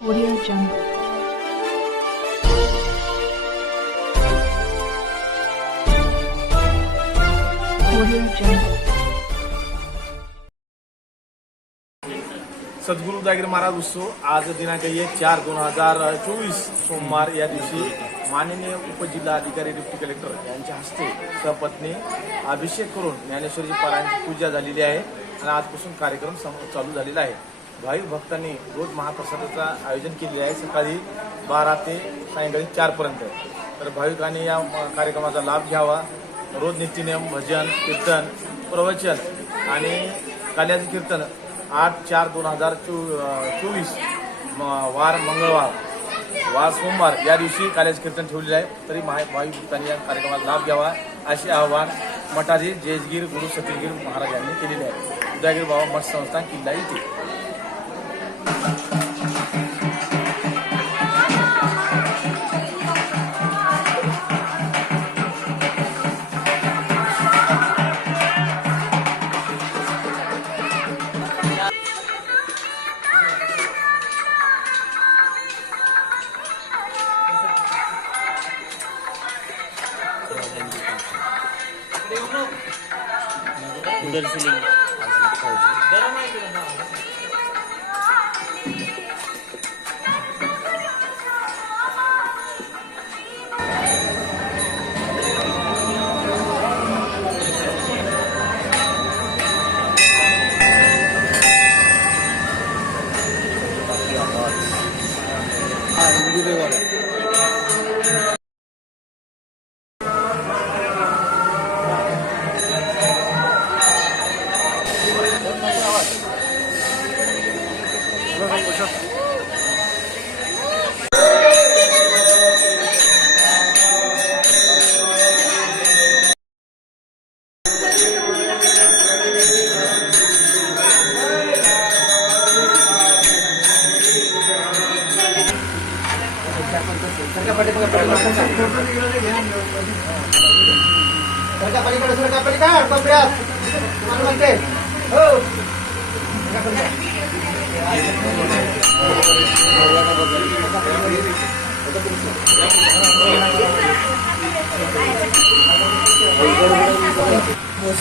Audio Jungle. Audio Jungle. सद्गुरू उदयगिरी महाराज उत्सव आज दिनांक 1/4/2024 सोमवार या दिवशी माननीय उपजिल्हाधिकारी डिप्टी कलेक्टर यांच्या हस्ते सपत्नी अभिषेक करून ज्ञानेश्वरी पारायणाची पूजा झालेली आहे आणि आजपासून कार्यक्रम चालू झालेला आहे. भाविक भक्तांनी रोज महाप्रसादाचं आयोजन केलेले आहे सकाळी 12 ते सायंकाळी 4 पर्यंत. तर भाविकांनी या कार्यक्रमाचा लाभ घ्यावा. रोज नित्यनियम भजन कीर्तन प्रवचन आणि काल्याचे कीर्तन 8/4/2024 वार मंगळवार वार सोमवार या दिवशी काल्याचे कीर्तन ठेवलेले आहे. तरी भाविक भक्तांनी या कार्यक्रमाला लाभ घ्यावा असे आवाहन मठाजी जयजगीर गुरु सतीगीर महाराज यांनी केलेले आहे. उदयगिरी बाबा मठ संस्थान किल्ला इथे. उधर से लेंगे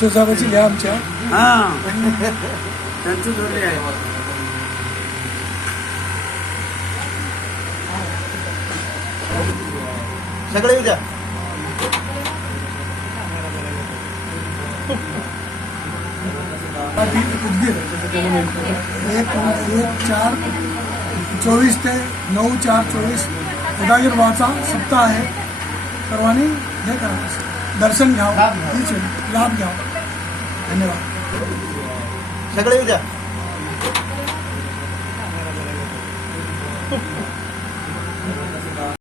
साहेबाची लिहा आमच्या त्यांचं जोडले आहे. सगळे उद्या उद्गीर 1/4/24 ते 9/4/24 उदयगिरी बाबाचा सप्ताह आहे. सर्वांनी हे करावं, दर्शन घ्यावं, लाभ घ्यावा. धन्यवाद. सगळे उद्या